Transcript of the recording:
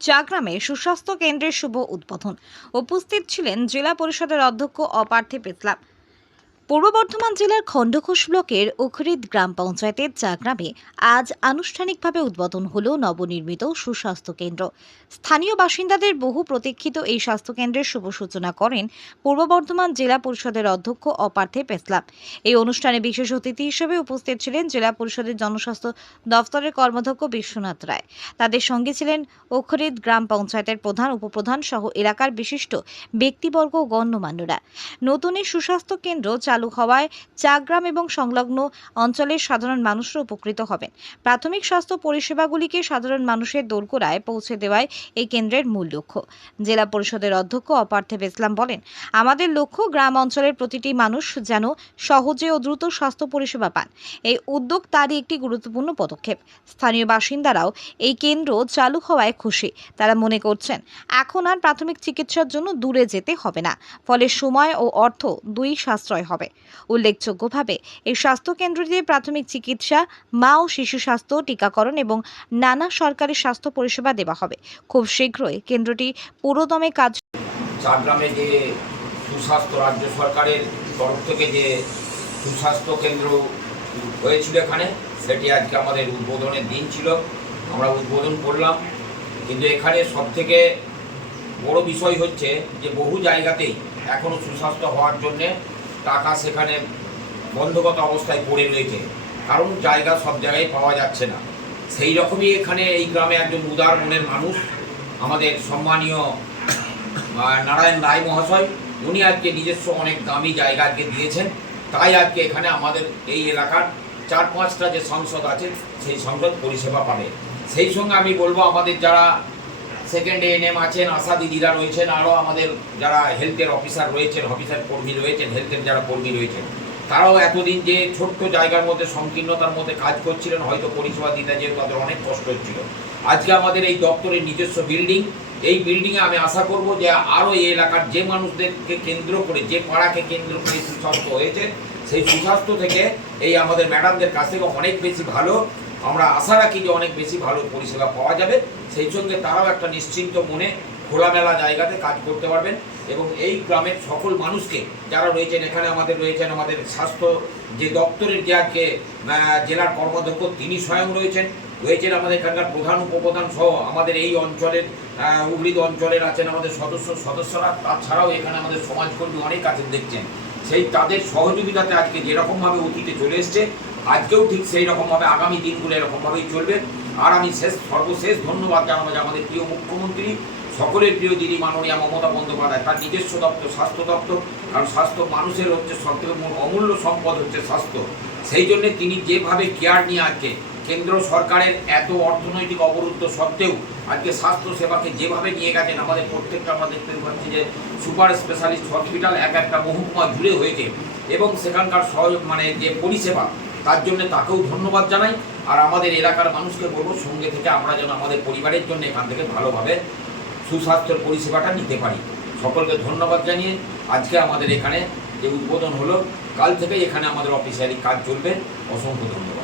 চাগ্রামে সুস্বাস্থ্য কেন্দ্রের শুভ উদ্বোধন। উপস্থিত ছিলেন জেলা পরিষদের অধ্যক্ষ অপার্থী ইসলাম পূর্ব বর্ধমান জেলার খণ্ডঘোষ ব্লকের উখরিদ গ্রাম পঞ্চায়েতের চাগ্রামে আজ আনুষ্ঠানিকভাবে উদ্বোধন হল নবনির্মিত সুস্বাস্থ্য কেন্দ্র। স্থানীয় বাসিন্দাদের বহু প্রতীক্ষিত এই স্বাস্থ্যকেন্দ্রের শুভ সূচনা করেন পূর্ব বর্ধমান জেলা পরিষদের অধ্যক্ষ অপার্থে ইসলাম এই অনুষ্ঠানে বিশেষ অতিথি হিসেবে উপস্থিত ছিলেন জেলা পরিষদের জনস্বাস্থ্য দফতরের কর্মাধ্যক্ষ বিশ্বনাথ রায়। তাদের সঙ্গে ছিলেন অক্ষরিত গ্রাম পঞ্চায়েতের প্রধান, উপপ্রধান সহ এলাকার বিশিষ্ট ব্যক্তিবর্গ ও গণ্যমান্যরা। নতুন এই সুস্বাস্থ্য কেন্দ্র চালু হওয়ায় চাগ্রাম এবং সংলগ্ন অঞ্চলের সাধারণ মানুষরা উপকৃত হবেন। প্রাথমিক স্বাস্থ্য পরিষেবাগুলিকে সাধারণ মানুষের দোরগোড়ায় পৌঁছে দেওয়াই এই কেন্দ্রের মূল লক্ষ্য। জেলা পরিষদের অধ্যক্ষ অপার্থিব ইসলাম বলেন, আমাদের লক্ষ্য গ্রাম অঞ্চলের প্রতিটি মানুষ যেন সহজে ও দ্রুত স্বাস্থ্য পরিষেবা পান। এই উদ্যোগ তারই একটি গুরুত্বপূর্ণ পদক্ষেপ। স্থানীয় বাসিন্দারাও এই কেন্দ্র চালু হওয়ায় খুশি। তারা মনে করছেন, এখন আর প্রাথমিক চিকিৎসার জন্য দূরে যেতে হবে না। ফলে সময় ও অর্থ দুই সাশ্রয় হবে। উল্লেখযোগ্যভাবে, এই স্বাস্থ্যকেন্দ্রটিতে প্রাথমিক চিকিৎসা, মা ও শিশু স্বাস্থ্য, টিকাকরণ এবং নানা সরকারি স্বাস্থ্য পরিষেবা দেওয়া হবে। খুব শীঘ্রই কেন্দ্রটি পুরোদমে কাজ ঝাড়গ্রামে যে সুস্বাস্থ্য রাজ্য সরকারের তরফ থেকে যে সুস্বাস্থ্য কেন্দ্র হয়েছিল এখানে, সেটি আজকে আমাদের উদ্বোধনের দিন ছিল। আমরা উদ্বোধন করলাম। কিন্তু এখানে সবথেকে বড় বিষয় হচ্ছে যে বহু জায়গাতেই এখনও সুস্বাস্থ্য হওয়ার জন্যে টাকা সেখানে বন্ধগত অবস্থায় পড়ে রয়েছে। কারণ জায়গা সব জায়গায় পাওয়া যাচ্ছে না। সেই রকমই এখানে এই গ্রামে একজন উদার মনের মানুষ, আমাদের সম্মানীয় নারায়ণ রায় মহাশয়, উনি আজকে নিজস্ব অনেক দামি জায়গা আজকে দিয়েছেন। তাই আজকে এখানে আমাদের এই এলাকার চার পাঁচটা যে সংসদ আছে, সেই সংসদ পরিষেবা পাবে। সেই সঙ্গে আমি বলব, আমাদের যারা সেকেন্ড এ এএনএম আছেন, আশা দিদিরা রয়েছেন, আরও আমাদের যারা হেলথের অফিসার রয়েছেন অফিসার কর্মী রয়েছেন হেলথের যারা কর্মী রয়েছেন, তারাও এতদিন যে ছোট্ট জায়গার মধ্যে, সংকীর্ণতার মধ্যে কাজ করছিলেন, হয়তো পরিষেবা দিতে যেহেতু তাদের অনেক কষ্ট হচ্ছিল। আজকে আমাদের এই দপ্তরের নিজস্ব বিল্ডিং এই বিল্ডিংয়ে আমি আশা করব যে আরও এই এলাকার যে মানুষদেরকে কেন্দ্র করে, যে পাড়াকে কেন্দ্র করে সুস্বাস্থ্য হয়েছে, সেই সুস্বাস্থ্য থেকে এই আমাদের ম্যাডামদের কাছ থেকে অনেক বেশি ভালো আমরা আশা রাখি যে অনেক বেশি ভালো পরিষেবা পাওয়া যাবে। সেই সঙ্গে তারাও একটা নিশ্চিন্ত মনে খোলামেলা জায়গাতে কাজ করতে পারবেন এবং এই গ্রামের সকল মানুষকে যারা রয়েছেন, এখানে আমাদের রয়েছেন আমাদের স্বাস্থ্য যে দপ্তরের যে জেলার কর্মাধ্যক্ষ, তিনি স্বয়ং রয়েছেন। রয়েছেন আমাদের এখানকার প্রধান উপপ্রধান সহ আমাদের এই অঞ্চলের উবৃত অঞ্চলের আছেন আমাদের সদস্য, সদস্যরা। তাছাড়াও এখানে আমাদের সমাজকর্মী অনেক আছেন, দেখছেন। সেই তাদের সহযোগিতাতে আজকে যেরকমভাবে অতীতে চলে এসছে আজকেও ঠিক সেই রকমভাবে, আগামী দিনগুলো এরকমভাবেই চলবে। আর আমি শেষ, সর্বশেষ ধন্যবাদ জানাব যে আমাদের প্রিয় মুখ্যমন্ত্রী, সকলের প্রিয় দিদি মাননীয় মমতা বন্দ্যোপাধ্যায়, তার নিজস্ব দপ্তর, স্বাস্থ্য দপ্তর, কারণ স্বাস্থ্য মানুষের হচ্ছে সবথেকে মূল, অমূল্য সম্পদ হচ্ছে স্বাস্থ্য। সেই জন্য তিনি যেভাবে কেয়ার নিয়ে আজকে কেন্দ্র সরকারের এত অর্থনৈতিক অবরুদ্ধ সত্ত্বেও আজকে স্বাস্থ্য সেবাকে যেভাবে নিয়ে গেছেন, আমাদের প্রত্যেকটা আমরা দেখতে পাচ্ছি যে সুপার স্পেশালিস্ট হসপিটাল এক একটা মহকুমা জুড়ে হয়েছে এবং সেখানকার সহযোগ মানে যে পরিষেবা তার জন্য তাকেও ধন্যবাদ জানাই। আর আমাদের এলাকার মানুষকে বলব, সঙ্গে থেকে আমরা যেন আমাদের পরিবারের জন্য এখান থেকে ভালোভাবে সুস্বাস্থ্যের পরিষেবাটা নিতে পারি। সকলকে ধন্যবাদ জানিয়ে আজকে আমাদের এখানে যে উদ্বোধন হলো, কাল থেকে এখানে আমাদের অফিসিয়ালি কাজ চলবে। অসংখ্য ধন্যবাদ।